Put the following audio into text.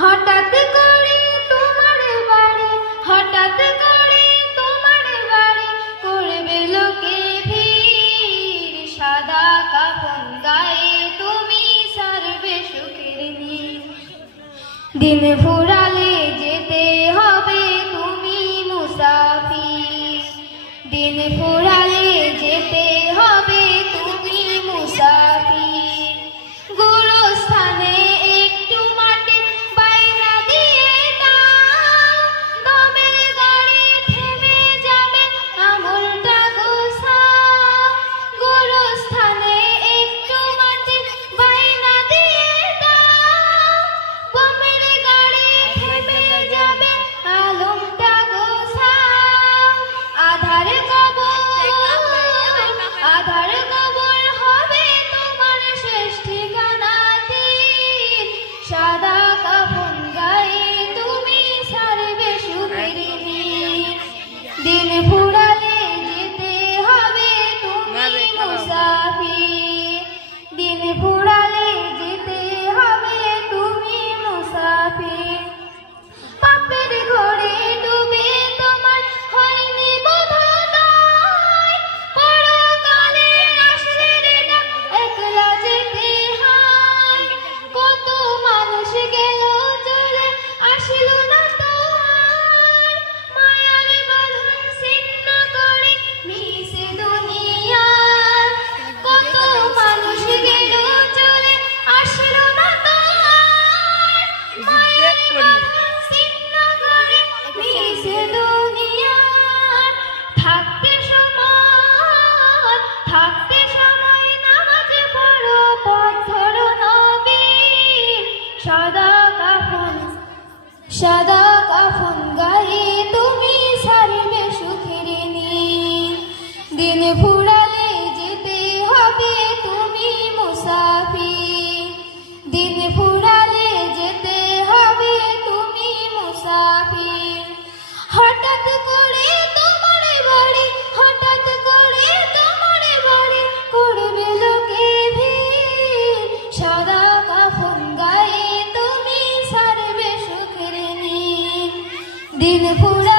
হঠাৎ করে তোমার বাড়ি, হঠাৎ করে তোমার বাড়ি করবে লোকে ভিড়। সাদা কাফন গায়ে তুমি সারবে সুখের নীড়। দিন ফুরালে যেতে হবে তুমি মুসাফির। দিন ফুরালে যেতে হবে তুমি মুসাফির। গুরুস্থানে একটু মাটি বাইনা দিয়ে দাও, দমের গাড়ি থেমে যাবে আমলটা গোছাও। গুরুস্থানে একটু মাটি বাইনা দিয়ে দাও, দমের গাড়ি থেমে যাবে আলমটা গোছাও। আধার আধার কবর হবে তোমার শেষ ঠিকানা তীর। সাদা কাফন গায়ে তুমি সারবে সুখের নীড়। দিন ফুরালে যেতে হবে তুমি মুসাফির। দিন ফুরালে যেতে হবে তুমি মুসাফির। পাপের ঘরে ডুবে তোমার হয়নি বোধোদয়, পরকালে আসলে ডাক একলা যেতে হয়। কত মানুষ গেল চলে আসিল না তো আর, মায়ার বাঁধন ছিন্ন করে মিশে দুনিয়ার। কত মানুষ গেল চলে আসিল না তো আর, মায়ার বাঁধন ছিন্ন করে মিশে দুনিয়ার। থাকতে সময় নামাজ পড়ো, পথ ধরো নবীর। সাদা কাফন গায়ে তুমি সারবে সুখের নীড়। দিন ফুরালে যেতে হবে তুমি মুসাফির। দিন ফুরালে যেতে হবে তুমি মুসাফির। হঠাৎ করে তোমার বাড়ি, হঠাৎ করে তোমার বাড়ি করবে লোকে ভিড়। সাদা কাফন গায়ে তুমি সারবে সুখের নীড়। দিন ফুরালে